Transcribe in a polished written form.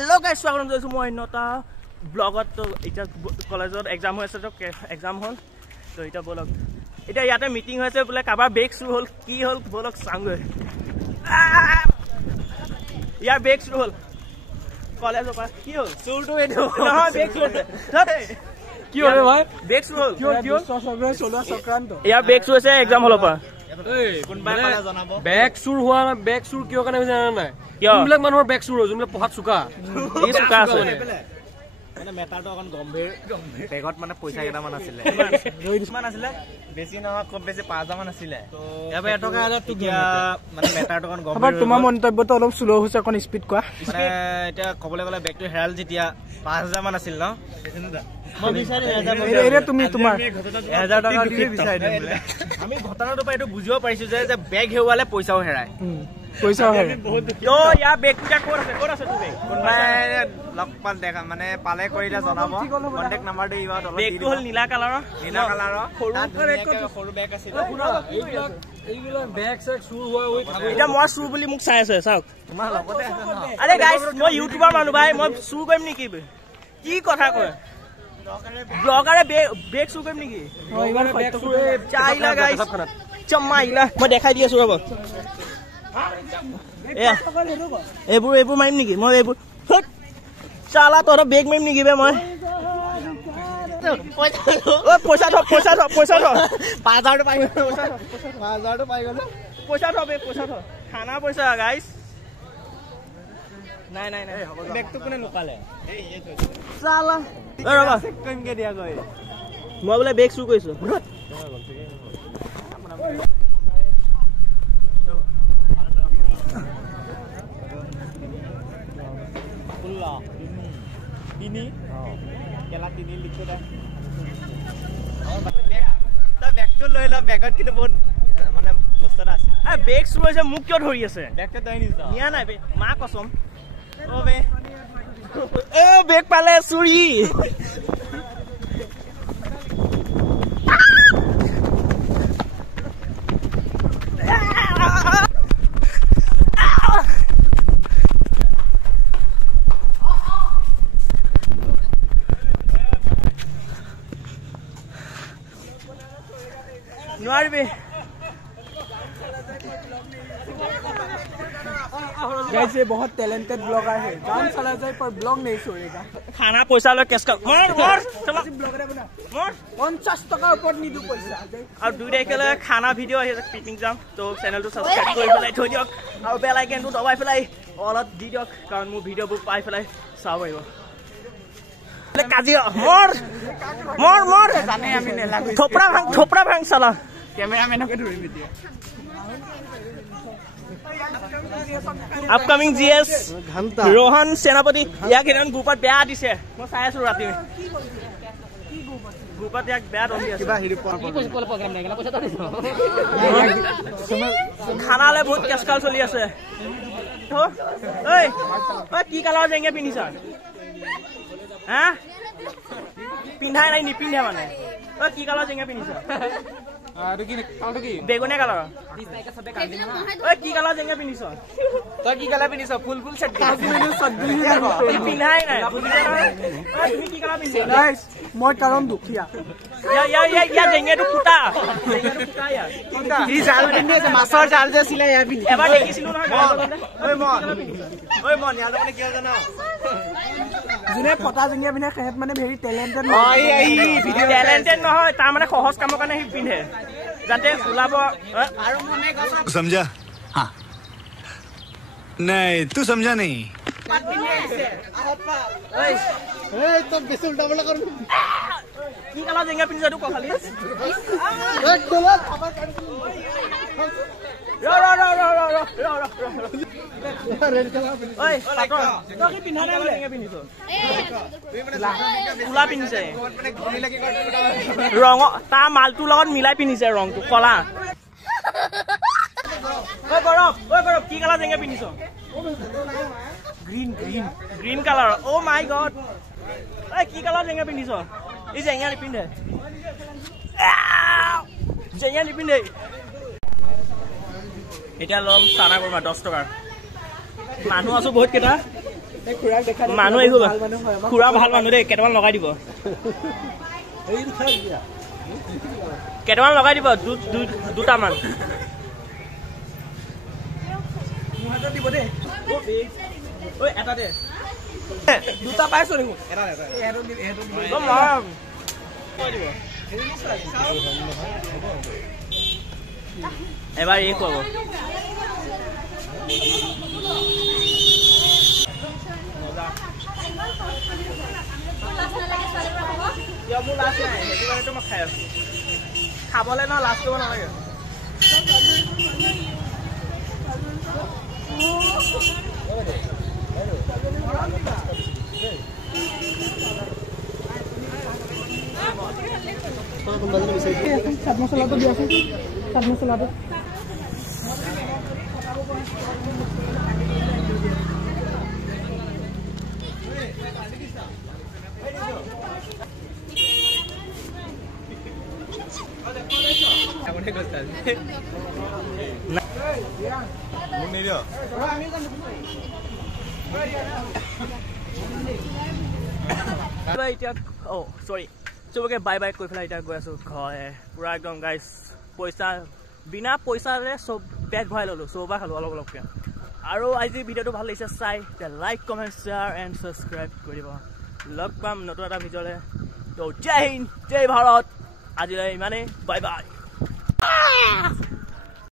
Hello guys स्वागत কৰিছো মই নটা ব্লগত তো এটা কলেজত एग्जाम হৈ আছে তো एग्जाम হল তো এটা বলক এটা ইয়াতে মিটিং হৈছে বলে কাবা বেক শুরু হল কি হল বলক সাংগে ইয়াৰ বেক শুৰু হল কলেজৰ পৰা কি হল শুৰুটো এটো নহয় বেক শুৰু কি হল ভাই বেক শুৰু হল কি হল সোনা সংক্ৰান্ত ইয়াৰ বেক শুৰু হৈছে एग्जाम হলৰ পৰা কোনবা কলা জনাব বেক শুৰু হোৱা বেক শুৰু কিয় কাৰণে জানা নাই কোনবিলাক মানুহৰ বেক শুৰু যোনলে পঢ়াত চুকা এই চুকা আছে মানে মেটাৰটো অকন গম্ভীৰ বেগত মানে পইচা কেটামান আছিলে কিমান আছিলে বেছি নহয় খুব বেছি 5000 মান আছিলে তো এবা এটকা হাজাৰ টুকিয়া মানে মেটাৰটো অকন গম্ভীৰ আবাৰ তোমাৰ মন্তব্যটো অলপ স্লো হৈছে অকন স্পিড কোৱা মানে এটা কবলে গলে বেগটো হেৰাল যেতিয়া 5000 মান আছিল ন মই বিচাৰি 1000 এৰে তুমি তোমাৰ 1000 টকা দি বিচাৰি দিম আমি ঘটনাটো পাই এটো বুজিব পাৰিছো যে বেগ হেৱালে পইচাও হেৰায় পইচা হয় তো ইয়া বেগটা কোৰ আছে তুমি কোনবাই লকপাল দেখা মানে পালে কৰিলা জনাব কন্টাক্ট নাম্বাৰ দিবা তলত বেগটো হল নীলা কালাৰৰ সৰু বেগ আছিল এইগুলো বেগ সেক শুৰু হোৱা হৈ থাকে এটা মই শুৰু বুলি মোক চাই আছে চাওক তোমাৰ লগতে আছে ন আৰে গাইস মই ইউটিউবাৰ মানুহ ভাই মই শুৰু কৰিম নেকি কি কথা কয় ব্লগাৰে বেগ শুৰু কৰিম নেকি ইমান বেগ শুৰু চাইলা গাইস চমাইলা মই দেখাই দি আছো ৰব এইবোৰ মাৰিম নেকি মই এইবোৰ চালা তোৰ বেগ মাৰিম নেকি বে মই পইচা থ 5000 পাই গ'ল 5000 পাই গ'ল পইচা থ খানা পইচা গাইস নাই বেগটো কোনে লুকালে চালা ৰবা কংগে দিয়া গৈ মই বোলে বেগ শুৰু কৰিছো Ini, kelat ini liku dah. Tak bag tu loh lah bagot kita pun mana besar as. Bag semua je muk kau dhori ase. Bag tu dah ini sah. Niya na be, mak kosong. Oh be, bag pale suri. नोरबे guys ये बहुत talented blogger है जान चला जाए पर blog नहीं छोड़ेगा खाना पैसा लो केस का मोर चला ब्लॉगर बना मोर 50 टका ऊपर नहीं दू पैसा और दुई रे केले खाना वीडियो है पिकनिक जाम तो चैनल तो सब्सक्राइब কৰি পেলাই থৈ দিওক আৰু বেল আইকনটো দবাই পেলাই অলপ দি দিওক কাৰণ মোৰ ভিডিওবোৰ পাই পেলাই চাব আহিব কাজি মোৰ জানে আমি নে লাগি থোপৰা ভাং সালা ক্যামেৰাম্যানকে ধৰি মিতিয়া আপকামিং জিএস रोहन सेनापति या किरण ग्रुपत बेया दिसे মই চাই আছো ৰাতি কি গ্ৰুপত এক বেয়া দন দি আছে কিবা হিৰি প্ৰগ্ৰাম নাই গলা পইচা দিছো খানালে বহুত কেসকাল চলি আছে ঐ কি কালাৰ জেঙে পিনিছা হা পিন্ধাই নাই নিপিন্ধে মানে কি কালাৰ জেঙে পিনিছা আৰু কি কালাৰ কি বেগুনে কালাৰ ডিসলাইক সবে কাল দিম ঐ কি কালাৰ জেঙে পিনিছ তই কি কালাৰ পিনিছ ফুল সেট পিন্ধাই নাই বুজিছে না তুমি কি কালাৰ পিনিছ গাইস মই কাৰণ দুখিয়া ইয়া জেঙেটো ফুটা ইয়া ই জাল পিন্ধি আছে মাছৰ জাল যে ছিলে ইয়া পিন্ধি এবাৰ দেখিছিলো নহয় ঐ মন ইয়াৰ মানে কি জানা জুনে ফটা জেঙিয়া পিনে খেত মানে ভেৰি ট্যালেন্টেড ভিডিও ট্যালেন্টেড নহয় তাৰ মানে সহজ কামৰ কাৰণে হি পিন্ধে যাতে ফুলাব আৰু মনে গছ समझा हां नहीं तू समझा नहीं ए तो बेस उल्टा बोला कर की काला जंगा पिन जादू को खाली ए कोला खबर कर रेड कलर ओए पाटो तो की पिन्हा নাই বলে জেঙা পিনিছো ফুলা পিনিছে ৰং তা মালটো লগত মিলাই পিনিছে ৰংটো কলা ঐ গৰব কি কালাৰ জেঙা পিনিছো গ্ৰীন কালাৰ ও মাই গড ঐ কি কালাৰ জেঙা পিনিছো এই জেঙা নিপিন্ধে জেঙা নিপিন্ধে এটা লম চানা কৰমা 10 টকা মানুহ আছো বহুত কেটা মানুহ আহিব খুৰা ভাল মানুহ দেই কেইটামান লগাই দিব কেইটামান লগাই দিব দুটামান দুটা পাইছো দেখোন এবাৰ এই খুৱাব মোৰ লাজ নাই সেইটো কাৰণেতো মই খাই আছো খাবলৈ ন লাজ কৰিব নালাগে চাট মছলাটো দিয়াচোন চাট মছলাটো এতিয়া চৰি চবকে বাই বাই কৈ পেলাই এতিয়া গৈ আছো ঘৰে পুৰা একদম গাইছ পইচা বিনা পইচাৰে চব পেট ভৰাই ললো চৌবা খালো অলপ অলপকে আৰু আজি ভিডিঅ'টো ভাল লাগিছে চাই like comment share and subscribe কৰি দিব লগ পাম নতুন এটা ভিডিঅ'লে তো জয় হিন্দ জয় ভাৰত আজিলৈ ইমানেই বাই বাই